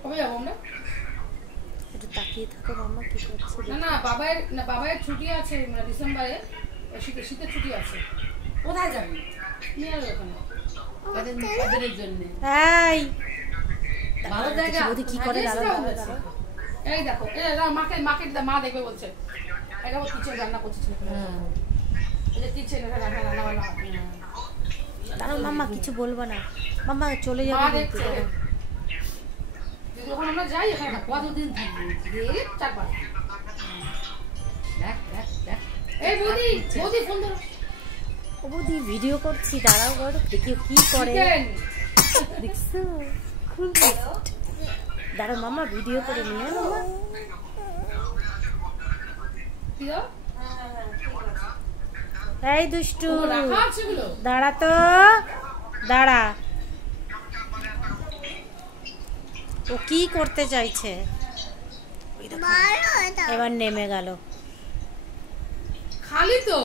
কবে যাবো আমরা? একটু তাকিয়ে থাকো মাম্মা কি করছে। না বাবাইয়ের ছুটি আছে ডিসেম্বরে, শীতের ছুটি আছে। কোথায় যাবি? মেয়ের ওখানে তাদের জন্য এই ভালো জায়গা কি করে দাঁড়া। এই দেখো মাকে মা দেখবে বলছে। এটা ও কিচেন রান্না করছে ছেলে। এটা কিচেন রান্না বান্না। দাঁড়াও মাম্মা কিছু বলবো না, মাম্মা চলে যাবে। মা দেখছে যখন আমরা যাই এখানে কতদিন থাকবি? 4-5। দেখ দেখ দেখ এই বৌদি ফোন ধরো। ও বৌদি ভিডিও করছি, দাঁড়াও গড় দেখি কি করে। দেখছো খুব দাঁড়াও মাম্মা ভিডিও করে নিয়ে মাম্মা। এই দুষ্টু দাঁড়া তো, দাঁড়া। ও কি করতে চাইছে, এবার নেমে গেল। খালি তো